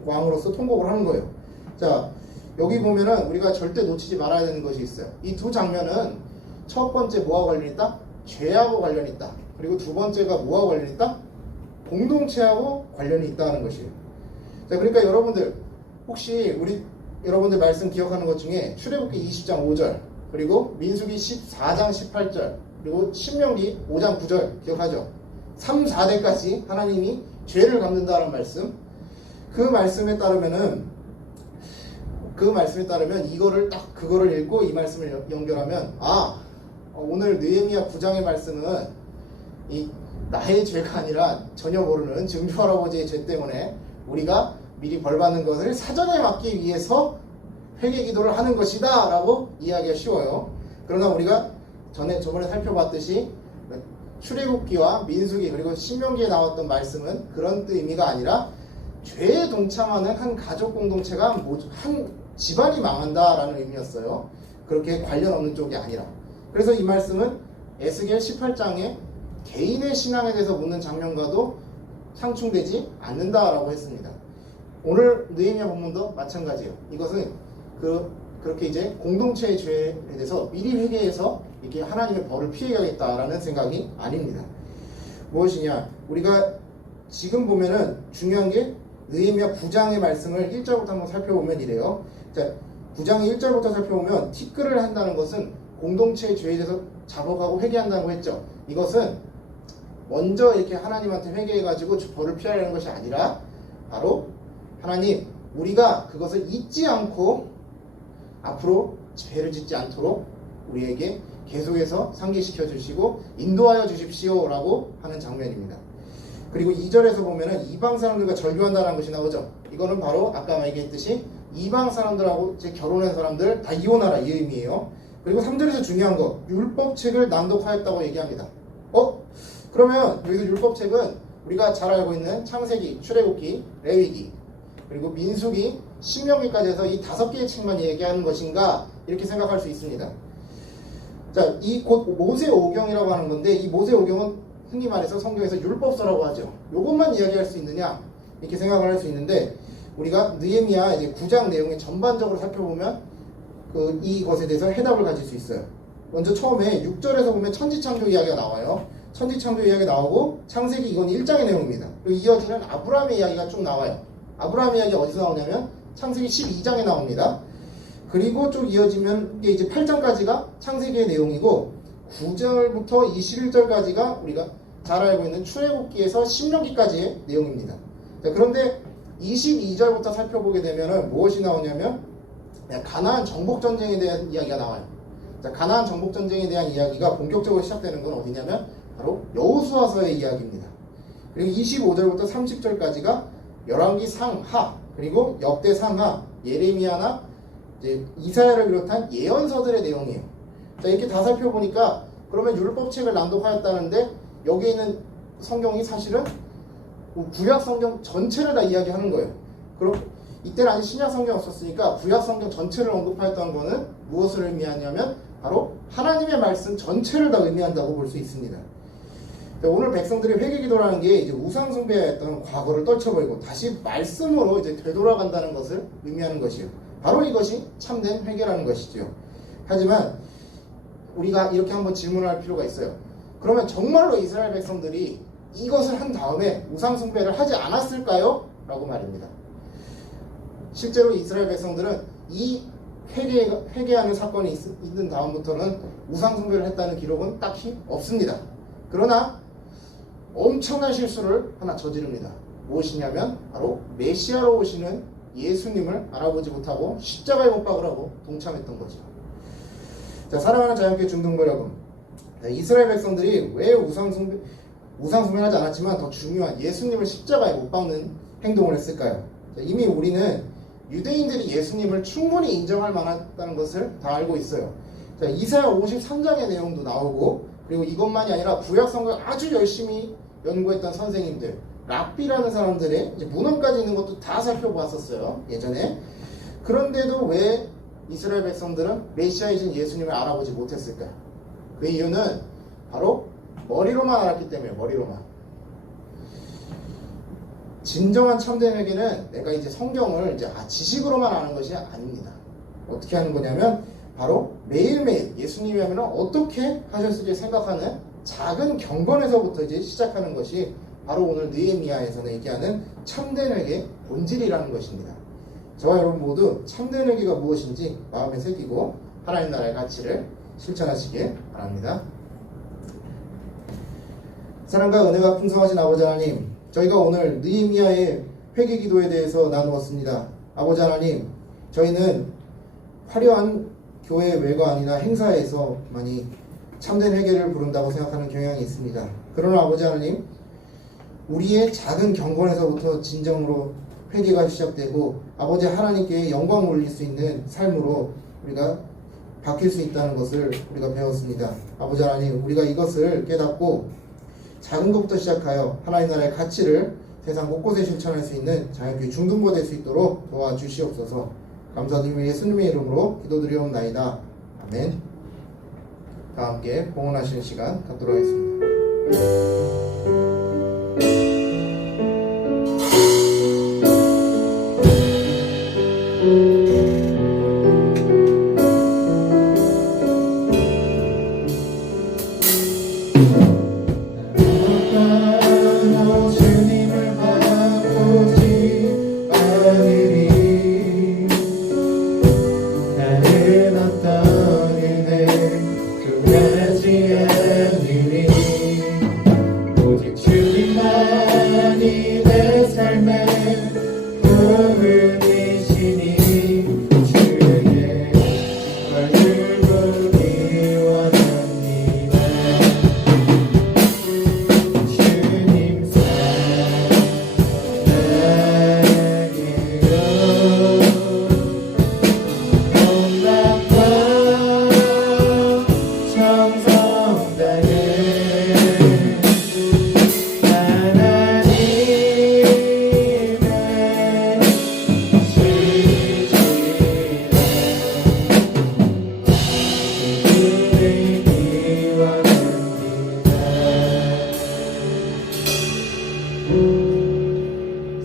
왕으로서 통곡을 하는 거예요. 자, 여기 보면은 우리가 절대 놓치지 말아야 되는 것이 있어요. 이 두 장면은 첫 번째 뭐하고 관련이 있다? 죄하고 관련이 있다. 그리고 두 번째가 뭐하고 관련이 있다? 공동체하고 관련이 있다는 것이에요. 자, 그러니까 여러분들 혹시 여러분들 말씀 기억하는 것 중에 출애굽기 20장 5절 그리고 민수기 14장 18절 그리고 신명기 5장 9절 기억하죠? 3, 4대까지 하나님이 죄를 갚는다는 말씀. 그 말씀에 따르면 이거를 딱 그거를 읽고 이 말씀을 연결하면 오늘 느헤미야 9장의 말씀은 이 나의 죄가 아니라 전혀 모르는 증조 할아버지의 죄 때문에 우리가 미리 벌받는 것을 사전에 막기 위해서 회개 기도를 하는 것이다 라고 이해하기가 쉬워요. 그러나 우리가 저번에 살펴봤듯이 출애굽기와 민수기 그리고 신명기에 나왔던 말씀은 그런 의미가 아니라 죄에 동참하는 한 가족 공동체가 한 집안이 망한다라는 의미였어요. 그렇게 관련 없는 쪽이 아니라. 그래서 이 말씀은 에스겔 18장에 개인의 신앙에 대해서 묻는 장면과도 상충되지 않는다라고 했습니다. 오늘 느헤미야 본문도 마찬가지예요. 이것은 그렇게 이제 공동체의 죄에 대해서 미리 회개해서 이렇게 하나님의 벌을 피해야겠다라는 생각이 아닙니다. 무엇이냐? 우리가 지금 보면은 중요한 게 느헤미야 9장의 말씀을 1절부터 한번 살펴보면 이래요. 자, 9장의 1절부터 살펴보면 티끌을 한다는 것은 공동체의 죄에 대해서 자복하고 회개한다고 했죠. 이것은 먼저 이렇게 하나님한테 회개해가지고 벌을 피하려는 것이 아니라 바로 하나님, 우리가 그것을 잊지 않고 앞으로 죄를 짓지 않도록 우리에게 계속해서 상기시켜 주시고 인도하여 주십시오라고 하는 장면입니다. 그리고 2절에서 보면은 이방 사람들과 절교한다는 것이 나오죠. 이거는 바로 아까 얘기했듯이 이방 사람들하고 제 결혼한 사람들 다 이혼하라 이 의미예요. 그리고 3절에서 중요한 거, 율법책을 낭독하였다고 얘기합니다. 그러면 여기서 율법책은 우리가 잘 알고 있는 창세기, 출애굽기, 레위기, 그리고 민수기, 신명기까지 해서 이 5개의 책만 얘기하는 것인가 이렇게 생각할 수 있습니다. 자, 이 곧 모세오경이라고 하는 건데 이 모세오경은 흔히 말해서 성경에서 율법서라고 하죠. 요것만 이야기할 수 있느냐 이렇게 생각을 할 수 있는데 우리가 느헤미야 이제 9장 내용을 전반적으로 살펴보면 이것에 대해서 해답을 가질 수 있어요. 먼저 처음에 6절에서 보면 천지창조 이야기가 나와요. 천지창조 이야기 나오고 창세기 이건 1장의 내용입니다. 그리고 이어지는 아브라함의 이야기가 쭉 나와요. 아브라함 이야기 어디서 나오냐면 창세기 12장에 나옵니다. 그리고 쭉 이어지면 이게 이제 8장까지가 창세기의 내용이고 9절부터 21절까지가 우리가 잘 알고 있는 출애굽기에서 신명기까지의 내용입니다. 자, 그런데 22절부터 살펴보게 되면은 무엇이 나오냐면 가나안 정복 전쟁에 대한 이야기가 나와요. 자, 가나안 정복 전쟁에 대한 이야기가 본격적으로 시작되는 건 어디냐면 바로 여호수아서의 이야기입니다. 그리고 25절부터 30절까지가 열왕기 상하, 그리고 역대 상하, 예레미야나 이제 이사야를 비롯한 예언서들의 내용이에요. 자, 이렇게 다 살펴보니까 그러면 율법책을 낭독하였다는데 여기에 있는 성경이 사실은 구약 성경 전체를 다 이야기하는 거예요. 그럼 이때는 아직 신약 성경이 없었으니까 구약 성경 전체를 언급하였던 거는 무엇을 의미하냐면 바로 하나님의 말씀 전체를 다 의미한다고 볼 수 있습니다. 오늘 백성들의 회개 기도라는 게 이제 우상 숭배했던 과거를 떨쳐버리고 다시 말씀으로 이제 되돌아간다는 것을 의미하는 것이에요. 바로 이것이 참된 회개라는 것이죠. 하지만 우리가 이렇게 한번 질문할 필요가 있어요. 그러면 정말로 이스라엘 백성들이 이것을 한 다음에 우상 숭배를 하지 않았을까요? 라고 말입니다. 실제로 이스라엘 백성들은 이 회개하는 사건이 있는 다음부터는 우상 숭배를 했다는 기록은 딱히 없습니다. 그러나 엄청난 실수를 하나 저지릅니다. 무엇이냐면 바로 메시아로 오시는 예수님을 알아보지 못하고 십자가에 못 박으라고 동참했던 거죠. 자, 사랑하는 자연교회 중등부 여러분, 이스라엘 백성들이 왜 우상 숭배를 하지 않았지만 더 중요한 예수님을 십자가에 못 박는 행동을 했을까요? 자, 이미 우리는 유대인들이 예수님을 충분히 인정할 만하다는 것을 다 알고 있어요. 자, 이사야 53장의 내용도 나오고, 그리고 이것만이 아니라 구약 성경을 아주 열심히 연구했던 선생님들, 랍비라는 사람들의 이제 문헌까지 있는 것도 다 살펴보았었어요, 예전에. 그런데도 왜 이스라엘 백성들은 메시아이신 예수님을 알아보지 못했을까? 그 이유는 바로 머리로만 알았기 때문에, 머리로만. 진정한 참된 회개는 내가 이제 성경을 이제 지식으로만 아는 것이 아닙니다. 어떻게 하는 거냐면 바로 매일매일 예수님이 하면 어떻게 하셨을지 생각하는 작은 경건에서부터 이제 시작하는 것이 바로 오늘 느헤미야에서는 얘기하는 참된 회개의 본질이라는 것입니다. 저와 여러분 모두 참된 회개가 무엇인지 마음에 새기고 하나님 나라의 가치를 실천하시길 바랍니다. 사랑과 은혜가 풍성하신 아버지 하나님, 저희가 오늘 느헤미야의 회개 기도에 대해서 나누었습니다. 아버지 하나님, 저희는 화려한 교회 외관이나 행사에서 많이 참된 회개를 부른다고 생각하는 경향이 있습니다. 그러나 아버지 하나님, 우리의 작은 경건에서부터 진정으로 회개가 시작되고 아버지 하나님께 영광을 올릴 수 있는 삶으로 우리가 바뀔 수 있다는 것을 우리가 배웠습니다. 아버지 하나님, 우리가 이것을 깨닫고 작은 것부터 시작하여 하나님 나라의 가치를 세상 곳곳에 실천할 수 있는 자연교회 중등부 될 수 있도록 도와주시옵소서. 감사드리며 예수님의 이름으로 기도드리옵나이다. 아멘. 다 함께 봉헌하시는 시간 갖도록 하겠습니다. 나보다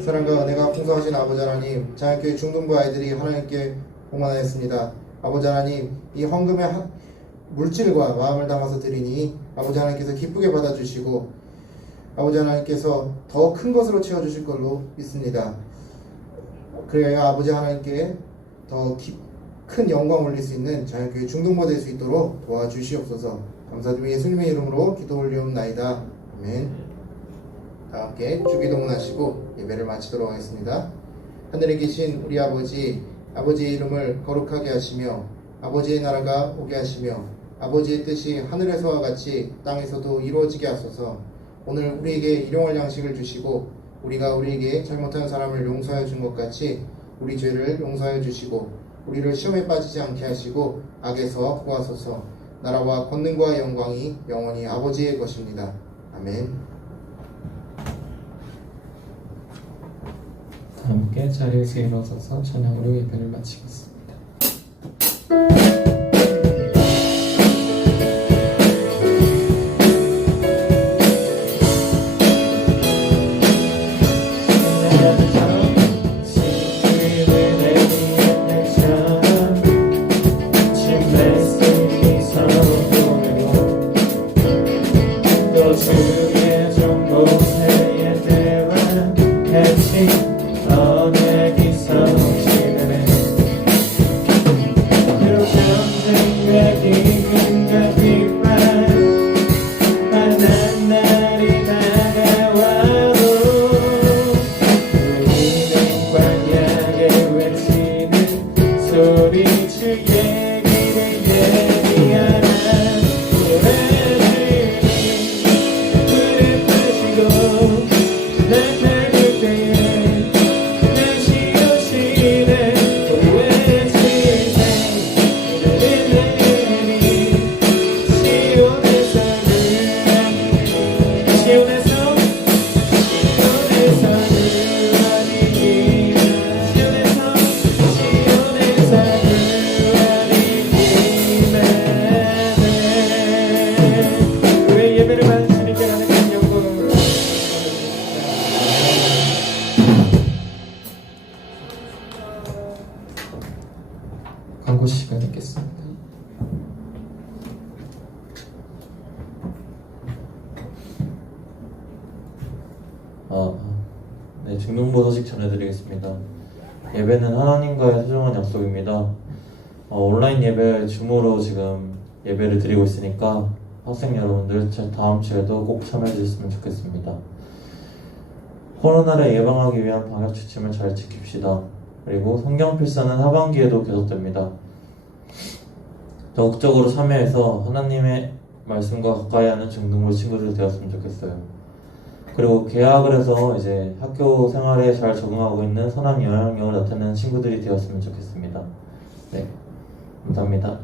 사랑과 은혜가 풍성하신 아버지 하나님, 자연교회 중등부 아이들이 하나님께 봉헌하였습니다. 아버지 하나님, 이 헌금의 물질과 마음을 담아서 드리니 아버지 하나님께서 기쁘게 받아주시고 아버지 하나님께서 더 큰 것으로 채워주실 걸로 믿습니다. 그래야 아버지 하나님께 더 큰 영광 올릴 수 있는 자연교회 중등부 될 수 있도록 도와주시옵소서. 감사드리며 예수님의 이름으로 기도 올리옵나이다. 아멘. 다 함께 주기도문 하시고 예배를 마치도록 하겠습니다. 하늘에 계신 우리 아버지, 아버지의 이름을 거룩하게 하시며 아버지의 나라가 오게 하시며 아버지의 뜻이 하늘에서와 같이 땅에서도 이루어지게 하소서. 오늘 우리에게 일용할 양식을 주시고 우리가 우리에게 잘못한 사람을 용서하여 준 것 같이 우리 죄를 용서하여 주시고 우리를 시험에 빠지지 않게 하시고 악에서 구하소서. 나라와 권능과 영광이 영원히 아버지의 것입니다. 아멘. 다 함께 자리에서 일어서서 찬양으로 예배를 마치겠습니다. 광고 시간 있겠습니다. 네, 중등부 소식 전해드리겠습니다. 예배는 하나님과의 소중한 약속입니다. 온라인 예배 줌으로 지금 예배를 드리고 있으니까 학생 여러분들 다음 주에도 꼭 참여해 주셨으면 좋겠습니다. 코로나를 예방하기 위한 방역 지침을 잘 지킵시다. 그리고 성경 필사는 하반기에도 계속됩니다. 적극적으로 참여해서 하나님의 말씀과 가까이 하는 중등부 친구들 되었으면 좋겠어요. 그리고 개학을 해서 이제 학교 생활에 잘 적응하고 있는 선한 영향력을 나타내는 친구들이 되었으면 좋겠습니다. 네, 감사합니다.